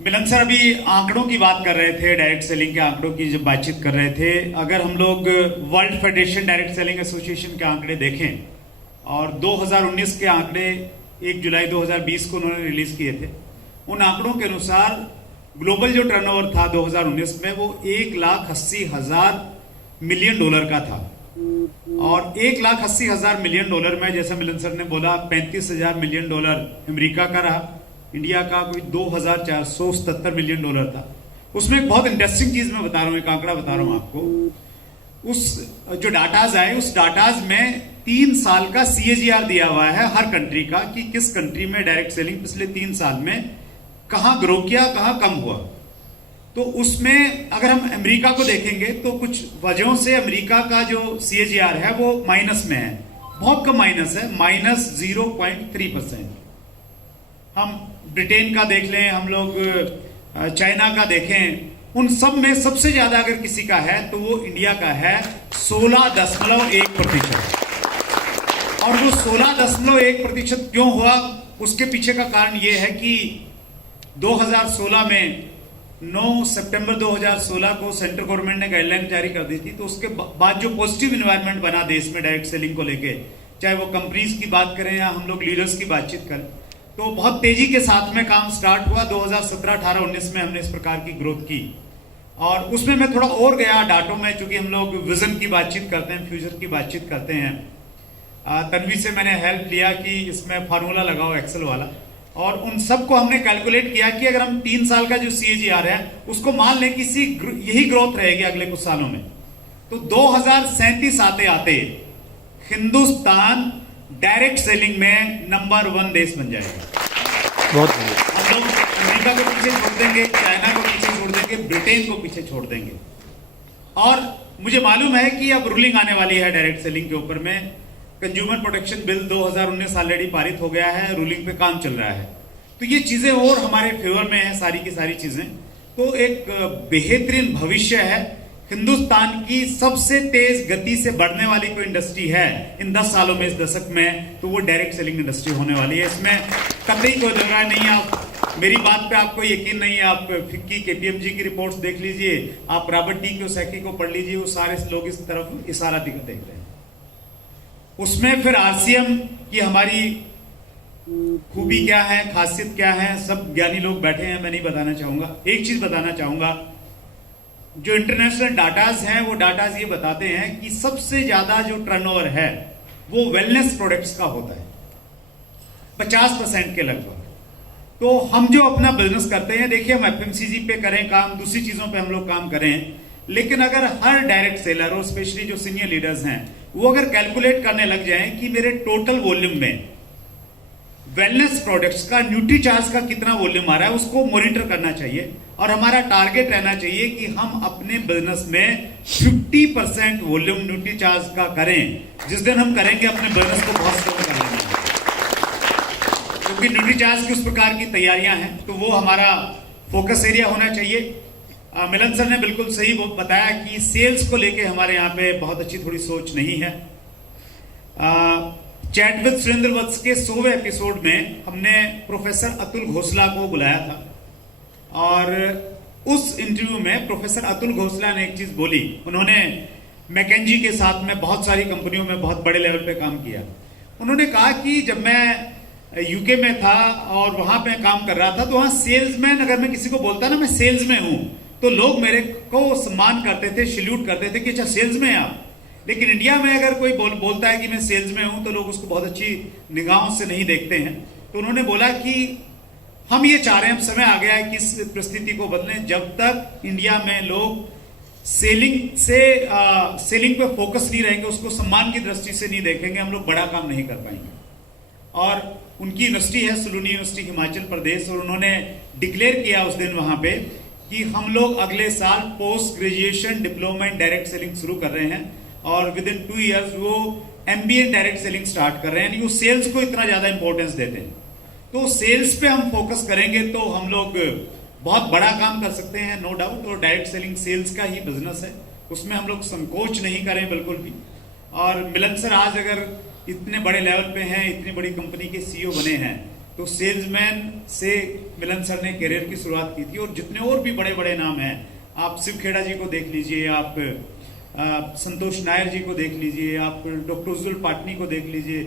मिलन sir अभी आंकड़ों की बात कर रहे थे, डायरेक्ट सेलिंग के आंकड़ों की जब बातचीत कर रहे थे। अगर हम लोग world federation direct selling association के आंकड़े देखें और 2019 के आंकड़े 1 जुलाई 2020 को उन्होंने रिलीज किए थे, उन आंकड़ों के अनुसार ग्लोबल जो टर्नओवर था 2019 में वो 1,80,000 मिलियन डॉलर का था। और 1,80,000 मिलियन डॉलर में, जैसा मिलन सर ने बोला, 35,000 मिलियन डॉलर अमेरिका का रहा, इंडिया का कोई 2,477 मिलियन डॉलर था। उसमें एक बहुत इंटरेस्टिंग चीज मैं बता रहा हूं, एक आंकड़ा बता रहा हूं आपको। उस जो डाटाज आए, उस डाटाज में 3 साल का CAGR दिया हुआ है हर कंट्री का, कि किस कंट्री में डायरेक्ट सेलिंग पिछले 3 साल में कहां ग्रो किया, कहां कम हुआ। तो उसमें अगर हम अमेरिका को देखेंगे तो कुछ वजहों से अमेरिका का जो CAGR है वो माइनस में है, बहुत कम माइनस है, -0.3%। हम ब्रिटेन का देख लें, हम लोग चाइना का देखें, उन सब में सबसे ज्यादा अगर किसी का है तो वो इंडिया का है, 16.1%। और वो 16.1% क्यों हुआ, उसके पीछे का कारण ये है कि 2016 में 9 सितंबर 2016 को सेंट्रल गवर्नमेंट ने गाइडलाइन जारी कर दी थी। तो उसके बाद जो पॉजिटिव इन्वायरमेंट बना देश में डायरेक्ट सेलिंग को लेके, चाहे वो कंपनीज की बात करें या हम लोग लीडर्स की बातचीत करें, तो बहुत तेजी के साथ में काम स्टार्ट हुआ। 2017, 18, 19 में हमने इस प्रकार की ग्रोथ की। और उसमें मैं थोड़ा और गया डाटों में, चूंकि हम लोग विजन की बातचीत करते हैं, फ्यूचर की बातचीत करते हैं। तन्वी से मैंने हेल्प लिया कि इसमें फार्मूला लगाओ एक्सेल वाला, और उन सबको हमने कैलकुलेट किया कि अगर हम 3 साल का जो CAGR है उसको मान लें कि यही ग्रोथ रहेगी अगले कुछ सालों में, तो 2037 आते आते हिंदुस्तान डायरेक्ट सेलिंग में नंबर 1 देश बन जाएगा। बहुत हम लोग अमेरिका को पीछे छोड़ देंगे, चाइना को पीछे छोड़ देंगे, ब्रिटेन को पीछे छोड़ देंगे। और मुझे मालूम है कि अब रूलिंग आने वाली है डायरेक्ट सेलिंग के ऊपर में। कंज्यूमर प्रोटेक्शन बिल 2019 ऑलरेडी पारित हो गया है, रूलिंग पे काम चल रहा है। तो ये चीजें और हमारे फेवर में है, सारी की सारी चीजें। तो एक बेहतरीन भविष्य है। हिंदुस्तान की सबसे तेज गति से बढ़ने वाली कोई इंडस्ट्री है इन 10 सालों में, इस दशक में, तो वो डायरेक्ट सेलिंग इंडस्ट्री होने वाली है। इसमें कतई कोई दो राय नहीं है। आप मेरी बात पे आपको यकीन नहीं है, आप फिक्की KPMG की रिपोर्ट्स देख लीजिए, आप रॉबर्ट T कियोसाकी को पढ़ लीजिए, वो सारे लोग इस तरफ इशारा देख रहे हैं। उसमें फिर RCM की हमारी खूबी क्या है, खासियत क्या है, सब ज्ञानी लोग बैठे हैं, मैं नहीं बताना चाहूंगा। एक चीज बताना चाहूंगा, जो इंटरनेशनल डाटाज हैं वो डाटाज ये बताते हैं कि सबसे ज्यादा जो टर्नओवर है वो वेलनेस प्रोडक्ट्स का होता है, 50% के लगभग। तो हम जो अपना बिजनेस करते हैं, देखिए हम FMCG पे करें काम, दूसरी चीजों पे हम लोग काम करें, लेकिन अगर हर डायरेक्ट सेलर और स्पेशली जो सीनियर लीडर्स हैं वो अगर कैलकुलेट करने लग जाएं कि मेरे टोटल वॉल्यूम में वेलनेस प्रोडक्ट्स का, न्यूट्रीचार्ज का कितना वॉल्यूम आ रहा है, उसको मॉनिटर करना चाहिए। और हमारा टारगेट रहना चाहिए कि हम अपने बिजनेस में 50% वॉल्यूम न्यूट्रीचार्ज का करें। जिस दिन हम करेंगे अपने बिजनेस को बहुत स्ट्रॉन्ग कर लेंगे, क्योंकि न्यूट्रीचार्ज की उस प्रकार की तैयारियां हैं, तो वो हमारा फोकस एरिया होना चाहिए। मिलन सर ने बिल्कुल सही बताया कि सेल्स को लेके हमारे यहाँ पे बहुत अच्छी थोड़ी सोच नहीं है। चैट विद सुरेंद्र वत्स के 100वें एपिसोड में हमने प्रोफेसर अतुल घोसला को बुलाया था, और उस इंटरव्यू में प्रोफेसर अतुल घोसला ने एक चीज बोली। उन्होंने मैकेंजी के साथ में बहुत सारी कंपनियों में बहुत बड़े लेवल पे काम किया। उन्होंने कहा कि जब मैं UK में था और वहां पे काम कर रहा था, तो वहां सेल्समैन, अगर मैं किसी को बोलता ना मैं सेल्स में हूं, तो लोग मेरे को सम्मान करते थे, सैल्यूट करते थे कि अच्छा सेल्स में हैं आप। लेकिन इंडिया में अगर कोई बोलता है कि मैं सेल्स में हूं, तो लोग उसको बहुत अच्छी निगाहों से नहीं देखते हैं। तो उन्होंने बोला कि हम ये चाह रहे हैं, अब समय आ गया है कि इस परिस्थिति को बदलें। जब तक इंडिया में लोग सेलिंग पे फोकस नहीं रहेंगे, उसको सम्मान की दृष्टि से नहीं देखेंगे, हम लोग बड़ा काम नहीं कर पाएंगे। और उनकी यूनिवर्सिटी है सुलूनी यूनिवर्सिटी हिमाचल प्रदेश, और उन्होंने डिक्लेयर किया उस दिन वहां पे कि हम लोग अगले साल post graduation diploma in direct selling शुरू कर रहे हैं, और विद इन 2 ईयर्स वो MBA डायरेक्ट सेलिंग स्टार्ट कर रहे हैं। वो सेल्स को इतना ज्यादा इंपॉर्टेंस देते हैं। तो सेल्स पे हम फोकस करेंगे तो हम लोग बहुत बड़ा काम कर सकते हैं, नो डाउट। और डायरेक्ट सेलिंग सेल्स का ही बिजनेस है, उसमें हम लोग संकोच नहीं करें बिल्कुल भी। और मिलन सर आज अगर इतने बड़े लेवल पे हैं, इतनी बड़ी कंपनी के CEO बने हैं, तो सेल्समैन से मिलन सर ने करियर की शुरुआत की थी। और जितने और भी बड़े बड़े नाम हैं, आप शिव खेड़ा जी को देख लीजिए, आप संतोष नायर जी को देख लीजिए, आप डॉक्टर उज्जवल पाटनी को देख लीजिए,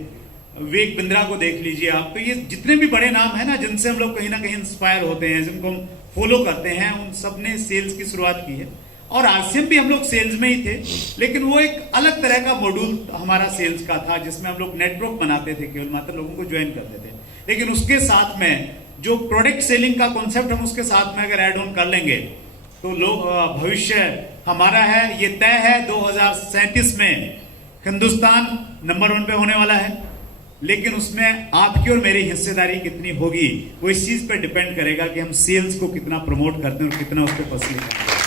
विवेक बिंद्रा को देख लीजिए आप। तो ये जितने भी बड़े नाम हैं ना, जिनसे हम लोग कहीं ना कहीं इंस्पायर होते हैं, जिनको हम फॉलो करते हैं, उन सब ने सेल्स की शुरुआत की है। और आरसीएम भी हम लोग सेल्स में ही थे, लेकिन वो एक अलग तरह का मॉड्यूल हमारा सेल्स का था, जिसमें हम लोग नेटवर्क बनाते थे, केवल मात्र लोगों को ज्वाइन करते थे। लेकिन उसके साथ में जो प्रोडक्ट सेलिंग का कॉन्सेप्ट हम उसके साथ में अगर ऐड ऑन कर लेंगे तो लोग भविष्य हमारा है, ये तय है 2037 में हिंदुस्तान नंबर 1 पे होने वाला है। लेकिन उसमें आपकी और मेरी हिस्सेदारी कितनी होगी, वो इस चीज पर डिपेंड करेगा कि हम सेल्स को कितना प्रमोट करते हैं और कितना उस पर फसली करते हैं।